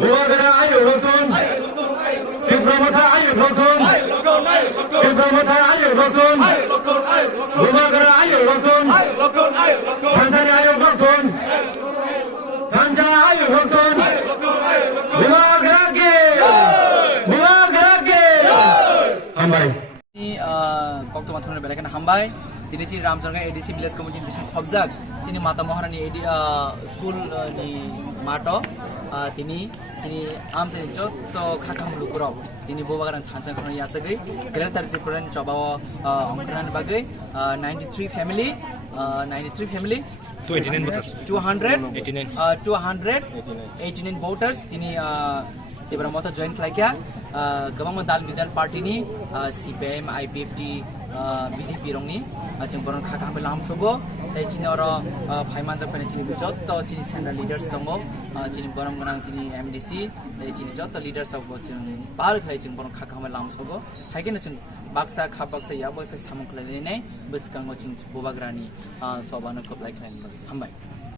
Bubagara ayo rotun, Ibramata ayo rotun, Ibramata ayo rotun, Bubagara ayo rotun, Tanzania ayo rotun, Tanzania ayo rotun, Bubagara ke, Bubagara ke, Hambai. Kokto Mathurner Belakan Hambai, তিনি চিনি রামচরঙ্গা ADC village community mission খবজাক চিনি মাতা মহারানী এডি school নি মাটো তিনি চিনি আমসে যত খাখাম লুকুরাও তিনি বোবাগারান থানসাং খনো ইয়াসগৈ গ্রেটার ত্রিপুরান চবাও অংকরান বাগৈ 93 ফ্যামিলি 289 voters 289 voters তিনি এবার মতো জয়েন খাইকা गोबां दाल बिदाल पार्टीनि CPM IPFT BJP रंनि जों बरन खाखा हामबाय लामसोबो ताइ चिनि अर फाइमान जाफायना चिनि जत्त चिनि सेन्ट्रल लिडार्स दङ चिनि बरम गोनां चिनि MDC ताइ चिनि जत्त लिडार्स अब जों पार खाय जों बरन खाखा हामबाय लामसोबो हायकेनो जों बाक्सा खाबाक्सा या बाक्सा सामु खलायनाय बसकांगो चिनि बोबाग्रानि सबानो खोबलाय खायनाय हामबाय